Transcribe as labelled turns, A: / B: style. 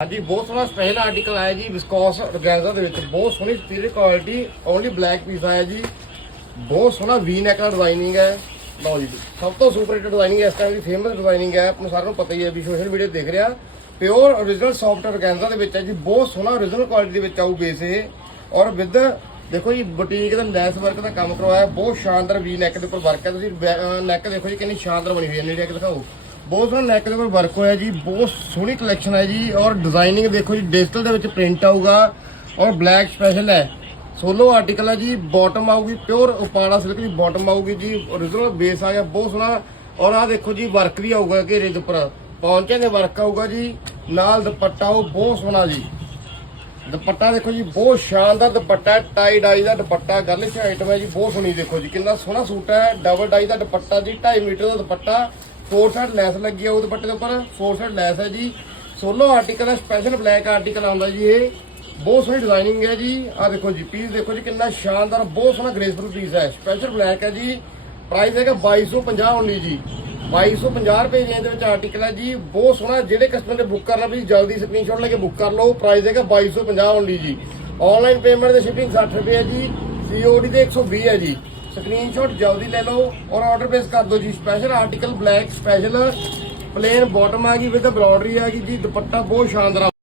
A: ਹਾਂਜੀ, ਬਹੁਤ ਸੋਹਣਾ ਪਹਿਲਾ ਆਰਟੀਕਲ ਆਇਆ ਜੀ ਵਿਸਕੋਸ ਔਰਗੈਂਜ਼ਾ ਦੇ ਵਿੱਚ। ਬਹੁਤ ਸੋਹਣੀ superior quality only black piece ਆਇਆ ਜੀ। ਬਹੁਤ ਸੋਹਣਾ ਵੀ ਨੈਕ ਦਾ ਡਿਜ਼ਾਈਨਿੰਗ ਹੈ। ਲਓ ਜੀ, ਸਭ ਤੋਂ ਸੁਪਰ ਹਿੱਟ ਡਿਜ਼ਾਈਨਿੰਗ ਇਸ ਟਾਈਮ ਦੀ ਫੇਮਸ ਡਿਜ਼ਾਈਨਿੰਗ ਹੈ। ਆਪਾਂ ਨੂੰ ਸਾਰਿਆਂ ਨੂੰ ਪਤਾ ਹੀ ਹੈ, ਵੀ ਸੋਸ਼ਲ ਮੀਡੀਆ ਦੇਖ ਰਿਹਾ। ਪਿਓਰ origignal ਸੌਫਟ ਔਰਗੈਂਜ਼ਾ ਦੇ ਵਿੱਚ ਹੈ ਜੀ, ਬਹੁਤ ਸੋਹਣਾ origignal ਕੁਆਲਿਟੀ ਦੇ ਵਿੱਚ ਆਊ ਬੇਸ ਇਹ। ਔਰ ਵਿਦ ਦੇਖੋ ਜੀ ਬੁਟੀਕ ਦਾ ਲੈਸ ਵਰਕ ਦਾ ਕੰਮ ਕਰਵਾਇਆ, ਬਹੁਤ ਸ਼ਾਨਦਾਰ ਵੀ ਨੈਕ ਦੇ ਉੱਪਰ ਵਰਕ ਹੈ। ਤੁਸੀਂ ਨੈਕ ਦੇਖੋ ਜੀ, ਕਿੰਨੀ ਸ਼ਾਨਦਾਰ ਬਣੀ ਹੋਈ ਹੈ। ਨੇੜੇ ਆ ਦਿਖਾਓ। ਬਹੁਤ ਸੋਹਣਾ ਨੈਕ ਦੇ ਉੱਪਰ ਵਰਕ ਹੋਇਆ ਜੀ, ਬਹੁਤ ਸੋਹਣੀ ਕਲੈਕਸ਼ਨ ਹੈ ਜੀ ਔਰ ਡਿਜ਼ਾਈਨਿੰਗ ਦੇਖੋ ਜੀ ਡਿਜੀਟਲ ਦੇ ਵਿੱਚ ਪ੍ਰਿੰਟ ਆਊਗਾ ਔਰ ਬਲੈਕ ਸਪੈਸ਼ਲ ਹੈ। ਸੋਲੋ ਆਰਟੀਕਲ ਹੈ ਜੀ ਬਾਟਮ ਆਊਗੀ ਪਿਓਰ ਉਪਾੜਾ ਸਿਲਕ ਦੀ ਬਾਟਮ ਆਊਗੀ ਜੀ origignal ਬੇਸ ਆ ਗਿਆ, ਬਹੁਤ ਸੋਹਣਾ। ਔਰ ਆ ਦੇਖੋ ਜੀ ਵਰਕ ਵੀ ਆਊਗਾ ਘੇਰੇ ਦੇ ਉੱਪਰ। ਪੌਂਚੇ ਦੇ ਵਰਕ ਆਊਗਾ ਜੀ, ਨਾਲ ਦੁਪੱਟਾ ਉਹ ਬਹੁਤ ਸੋਹਣਾ ਜੀ। ਦੁਪੱਟਾ ਦੇਖੋ ਜੀ, ਬਹੁਤ ਸ਼ਾਨਦਾਰ ਦੁਪੱਟਾ ਹੈ ਟਾਈ ਡਾਈ ਦਾ ਦੁਪੱਟਾ ਗਰਲਿਸ਼ ਆਈਟਮ ਹੈ ਜੀ, ਬਹੁਤ ਸੋਹਣੀ ਦੇਖੋ ਜੀ, ਕਿੰਨਾ ਸੋਹਣਾ ਸੂਟ ਹੈ ਡਬਲ ਡਾਈ ਦਾ ਦੁਪੱਟਾ ਜੀ 2.5 ਮੀਟਰ ਦਾ ਦੁਪੱਟਾ। ਫੋਰ ਸਾਈਡ ਲੈਸ ਲੱਗੀ ਆ ਉਹ ਦੁਪੱਟੇ ਦੇ ਉੱਪਰ ਫੋਰ ਸਾਈਡ ਲੈਸ ਹੈ ਜੀ। ਸੋਲੋ ਆਰਟੀਕਲ ਹੈ ਸਪੈਸ਼ਲ ਬਲੈਕ ਆਰਟੀਕਲ ਆਉਂਦਾ ਜੀ ਇਹ। ਬਹੁਤ ਸੋਹਣੀ ਡਿਜ਼ਾਈਨਿੰਗ ਹੈ ਜੀ। ਆ ਦੇਖੋ ਜੀ ਪੀਸ ਦੇਖੋ ਜੀ, ਕਿੰਨਾ ਸ਼ਾਨਦਾਰ, ਬਹੁਤ ਸੋਹਣਾ ਗ੍ਰੇਸਫੁਲ ਪੀਸ ਹੈ। ਸਪੈਸ਼ਲ ਬਲੈਕ ਹੈ ਜੀ। ਪ੍ਰਾਈਸ ਹੈਗਾ 2250 ਓਨਲੀ ਜੀ। 2250 ਰੁਪਏ ਰੇਂਜ ਦੇ ਵਿੱਚ ਆਰਟੀਕਲ ਹੈ ਜੀ। ਬਹੁਤ ਸੋਹਣਾ, ਜਿਹੜੇ ਕਸਟਮਰ ਨੇ ਬੁੱਕ ਕਰਨਾ ਵੀ ਜਲਦੀ ਸਕਰੀਨਸ਼ਾਟ ਲੈ ਕੇ ਬੁੱਕ ਕਰ ਲਓ। ਪ੍ਰਾਈਸ ਹੈਗਾ 2250 ਓਨਲੀ ਜੀ। ਆਨਲਾਈਨ ਪੇਮੈਂਟ ਦੇ ਸ਼ਿਪਿੰਗ 60 ਰੁਪਏ ਹੈ ਜੀ। ਸੀਓਡੀ ਤੇ 120 ਹੈ ਜੀ। ਸਕਰੀਨਸ਼ਾਟ ਜਲਦੀ ਲੈ ਲਓ ਔਰ ਆਰਡਰ ਪਲੇਸ ਕਰ ਦਿਓ ਜੀ। Special article black special plain bottom ਆ ਗਈ ਵਿਦ ਐਮਬ੍ਰੋਇਡਰੀ ਆ ਗਈ ਜੀ। ਦੁਪੱਟਾ ਬਹੁਤ ਸ਼ਾਨਦਾਰ